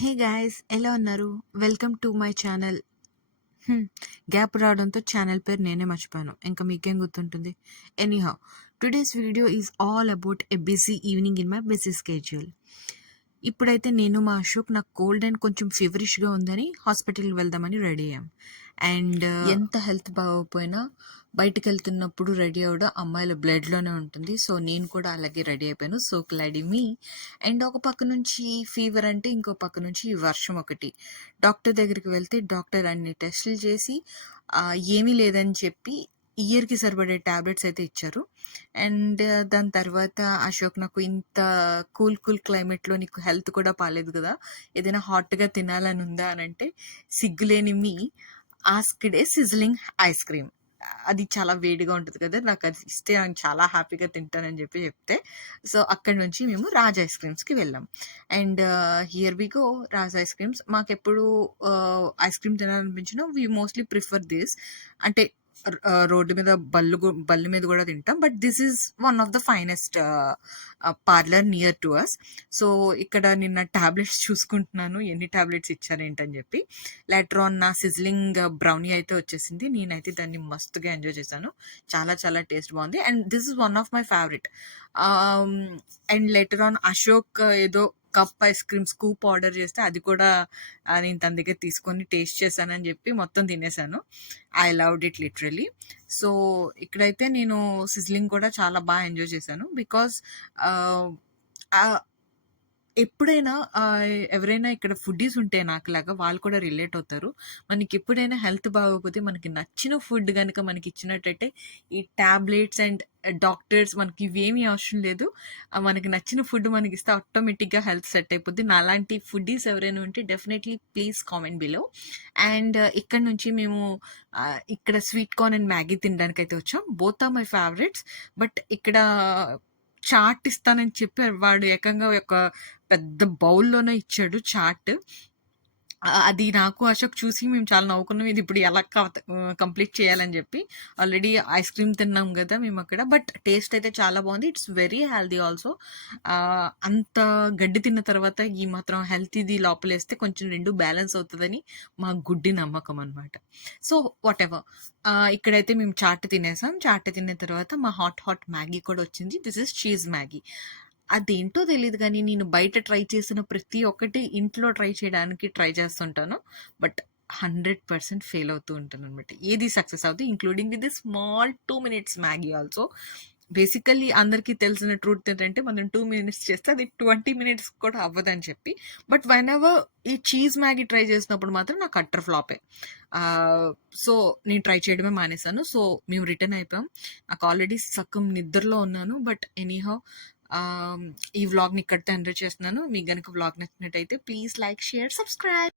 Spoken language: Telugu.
హే గాయ్స్, ఎలా ఉన్నారు? Welcome to my channel. Gap రావడంతో ఛానల్ పేరు నేనే మర్చిపోయాను. ఇంకా మీకేం గుర్తుంటుంది? Anyhow, today's video is all about a busy evening in my busy schedule. ఇప్పుడైతే నేను మా అశోక్ నాకు కోల్డ్ అండ్ కొంచెం ఫీవరిష్గా ఉందని హాస్పిటల్కి వెళ్దామని రెడీ అయ్యాం. అండ్ ఎంత హెల్త్ బాగోకపోయినా బయటకు వెళ్తున్నప్పుడు రెడీ అవ్వడం అమ్మాయిల బ్లడ్లోనే ఉంటుంది. సో నేను కూడా అలాగే రెడీ అయిపోయాను. So cloddy me. అండ్ ఒక పక్క నుంచి ఫీవర్ అంటే ఇంకో పక్క నుంచి వర్షం ఒకటి. డాక్టర్ దగ్గరికి వెళ్తే డాక్టర్ అన్ని టెస్టులు చేసి ఏమీ లేదని చెప్పి ఇయర్కి సరిపడే టాబ్లెట్స్ అయితే ఇచ్చారు. అండ్ దాని తర్వాత అశోక్, నాకు ఇంత కూల్ క్లైమేట్లో నీకు హెల్త్ కూడా బాలేదు కదా, ఏదైనా హాట్గా తినాలని ఉందా అని అంటే, సిగ్గులేని మీ ఆస్క్డ్ ఏ సిజ్లింగ్ ఐస్ క్రీమ్. అది చాలా వేడిగా ఉంటుంది కదా, నాకు అది ఇస్తే నేను చాలా హ్యాపీగా తింటానని చెప్తే, సో అక్కడి నుంచి మేము రాజ్ ఐస్ క్రీమ్స్కి వెళ్ళాం. And here we go. Raj ice creams మాకెప్పుడు ఐస్ క్రీమ్ తినాలనిపించినా వీ మోస్ట్లీ ప్రిఫర్ దిస్. అంటే రోడ్డు మీద బల్లు మీద కూడా తింటాం, but this is one of the finest parlour near to us. So ఇక్కడ నిన్న టాబ్లెట్స్ చూసుకుంటున్నాను, ఎన్ని టాబ్లెట్స్ ఇచ్చారేంటని చెప్పి. లేటర్ ఆన్ నా సిజ్లింగ్ బ్రౌనీ అయితే వచ్చేసింది. నేనైతే దాన్ని మస్తుగా ఎంజాయ్ చేశాను. చాలా చాలా టేస్ట్ బాగుంది. And this is one of my favourite. And later on Ashok ఏదో cup ice cream scoop order చేస్తే అది కూడా నేను తన దగ్గర తీసుకొని టేస్ట్ చేశానని చెప్పి మొత్తం తినేసాను. I loved it literally. So ఇక్కడైతే నేను సిజ్లింగ్ కూడా చాలా బాగా ఎంజాయ్ చేశాను. బికాస్ ఎప్పుడైనా ఎవరైనా ఇక్కడ ఫుడ్డీస్ ఉంటే నాకులాగా వాళ్ళు కూడా రిలేట్ అవుతారు. మనకి ఎప్పుడైనా హెల్త్ బాగోకపోతే మనకి నచ్చిన ఫుడ్ గనుక మనకి ఇచ్చినట్టయితే ఈ టాబ్లెట్స్ అండ్ డాక్టర్స్ మనకి ఇవేమీ అవసరం లేదు. మనకి నచ్చిన ఫుడ్ మనకి ఇస్తే ఆటోమేటిక్గా హెల్త్ సెట్ అయిపోద్ది. నాలాంటి ఫుడ్డీస్ ఎవరైనా ఉంటే definitely please comment below. And ఇక్కడ నుంచి మేము ఇక్కడ స్వీట్ కార్న్ అండ్ మ్యాగీ తినడానికి అయితే వచ్చాం. Both are my favourites. But ఇక్కడ చాట్ ఇస్తానని చెప్పి వాడు ఏకంగా ఒక పెద్ద బౌల్లోనే ఇచ్చాడు చాట్. అది నాకు అశోక్ చూసి మేము చాలా నవ్వుకున్నాం, ఇది ఇప్పుడు ఎలా కంప్లీట్ చేయాలని చెప్పి. ఆల్రెడీ ఐస్ క్రీమ్ తిన్నాం కదా మేము అక్కడ, బట్ టేస్ట్ అయితే చాలా బాగుంది. It's very healthy also. అంత గడ్డి తిన్న తర్వాత ఈ మాత్రం హెల్తీది లోపలేస్తే కొంచెం రెండు బ్యాలెన్స్ అవుతుందని మా గుడ్డి నమ్మకం అనమాట. సో వాట్ ఎవర్, ఇక్కడైతే మేము చాట్ తినేసాం. చాట్ తిన్న తర్వాత మా హాట్ మ్యాగీ కూడా వచ్చింది. This is cheese Maggi. అదేంటో తెలీదు కానీ నేను బయట ట్రై చేసిన ప్రతి ఒక్కటి ఇంట్లో ట్రై చేయడానికి ట్రై చేస్తుంటాను. బట్ 100% ఫెయిల్ అవుతూ ఉంటాను అనమాట. ఏది సక్సెస్ అవుతుంది, including with the small 2 minutes Maggi also. Basically అందరికీ తెలిసిన ట్రూత్ ఏంటంటే మనం 2 minutes చేస్తే అది 20 minutes కూడా అవ్వదని చెప్పి. బట్ వెన్ ఎవర్ ఈ చీజ్ మ్యాగీ ట్రై చేసినప్పుడు మాత్రం నాకు అట్టర్ ఫ్లాపే. సో నేను ట్రై చేయడమే మానేశాను. సో మేము రిటర్న్ అయిపోయాం. నాకు ఆల్రెడీ సగం నిద్రలో ఉన్నాను. బట్ ఎనీహౌ, ఈ వ్లాగ్ని ఇక్కడితో ఎంజాయ్ చేస్తున్నాను. మీకు కనుక వ్లాగ్ నచ్చినట్టయితే ప్లీజ్ లైక్, షేర్, సబ్స్క్రైబ్.